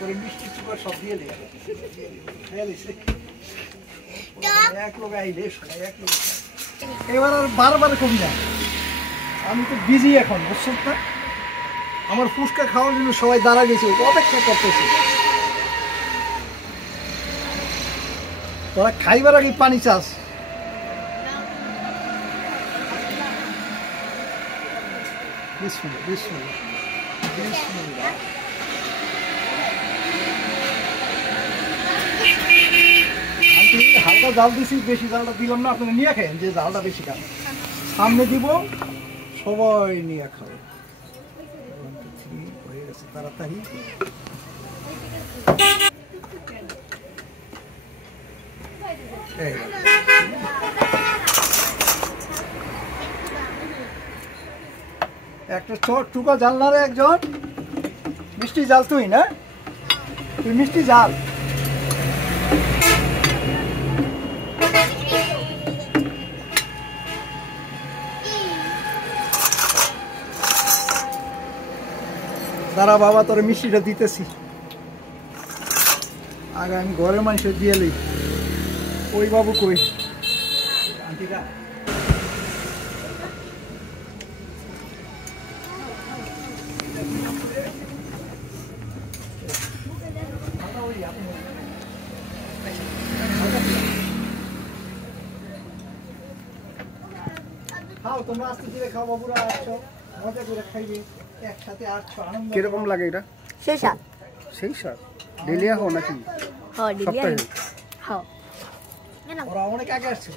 করে মিষ্টি চুপার সব দিয়ে দিই এক লোক আইলে এক লোক এবার আর বারবার কমি না আমি তো বিজি এখন বুঝছেন না আমার ফুচকা খাওয়ার জন্য সবাই দাঁড়া গেছে অপেক্ষা করতেছে তোরা খাইবার আগে পানি চাস বিসমিল্লাহ বিসমিল্লাহ বিসমিল্লাহ হালকা জাল দিছি বেশি জালটা দিলাম না আপনারা নিয়ে খান যে জালটা বেশি খান সামনে দিব সবাই নিয়ে খাবে হয়ে গেছে তাড়াতাড়ি একটা ছোট টুকা জাল না রে একজন মিষ্টি জাল তুই না তুই মিষ্টি জাল দাঁড়া বাবা তোর মিষ্টিটা দিতেছি আগে আমি ঘরের মানুষের দিয়ে লই ওই বাবু কই আন্টিরা খাও তোমরা আস্তে ধীরে খাও বাবুরা আসছো মজা করে খাইবে একসাথে আসছো আনন্দ কিরকম লাগে এটা সেই স্বাদ ডেলিয়া হো নাকি হ্যাঁ ডেলিয়া হ্যাঁ ওরা অনেক আগে আসছে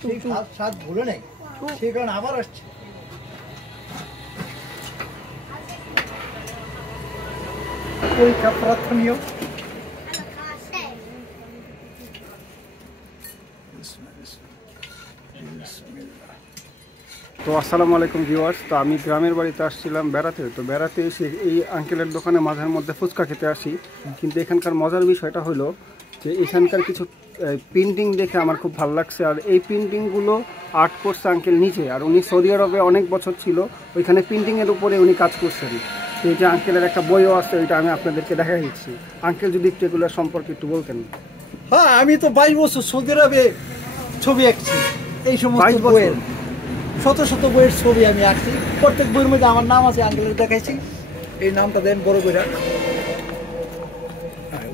সেই স্বাদ ভুলে নাই সেই কারণে আবার আসছে পরীক্ষা প্রার্থনীয় তো আসসালামু আলাইকুম ভিউয়ার্স। তো আমি গ্রামের বাড়িতে আসছিলাম বেড়াতে। তো বেড়াতে এসে এই আঙ্কেলের দোকানে মাঝের মধ্যে ফুচকা খেতে আসি, কিন্তু এখানকার মজার বিষয়টা হলো যে এখানকার কিছু পেন্টিং দেখে আমার খুব ভালো লাগছে। আর এই পেন্টিংগুলো আর্ট করছে আঙ্কেল নিজে, আর উনি সৌদি আরবে অনেক বছর ছিল, ওইখানে পেন্টিংয়ের উপরে উনি কাজ করছেন। তো এই যে আঙ্কেলের একটা বইও আছে, ওইটা আমি আপনাদেরকে দেখাই দিচ্ছি। আঙ্কেল যদি একটু এগুলো সম্পর্কে একটু বলতেন। হ্যাঁ, আমি তো 22 বছর সৌদি আরবে ছবি আঁকছি। এই সমস্ত বইয়ের শত শত বইয়ের ছবি আমি আঁকছি। প্রত্যেক বইয়ের মধ্যে আমার নাম আছে, আঙ্কেলের দেখাইছি। এই নামটা দেন বড় করে,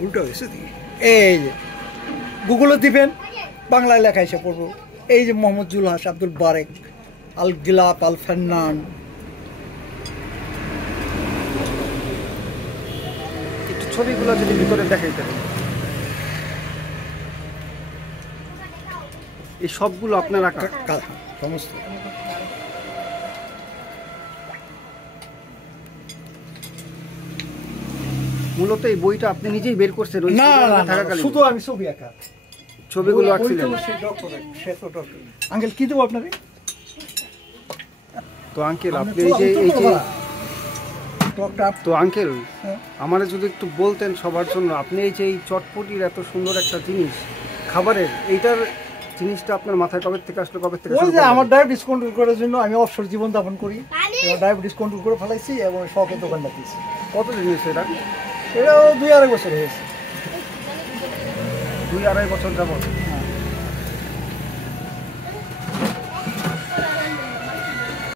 উল্টো হয়েছে। এই যে গুগলে দিবেন, বাংলায় লেখা এসে পড়বো। এই যে মোহাম্মদ জুলহাস আব্দুল বারেক আল গিলাপ আল ফান্নান। একটু ছবিগুলো যদি ভিতরে দেখাইতে, এই সবগুলো আপনার আঁকা সমস্ত। মূলত এই বইটা আপনি নিজেই বের করছেন? না, শুধু আমি ছবি আঁকা, ছবিগুলো আঁকছিলেন। আঙ্কেল কি দেবো আপনাকে? তো আঙ্কেল আপনি এই যে তো আঙ্কেল আমার যদি একটু বলতেন সবার জন্য, আপনি এই যে এই চটপটির এত সুন্দর একটা জিনিস খাবারের, এইটার জিনিসটা আপনার মাথায় কবে থেকে আসলো? কবে থেকে? ওই যে আমার ডায়াবেটিস কন্ট্রোল করার জন্য আমি অবসর জীবন যাপন করি, ডায়াবেটিস কন্ট্রোল করে ফেলাইছি এবং শখের দোকান ডাকিয়েছি। কত জিনিস এটা? এটাও 2-2.5 বছর হয়েছে। 2-2.5 বছর যাবত।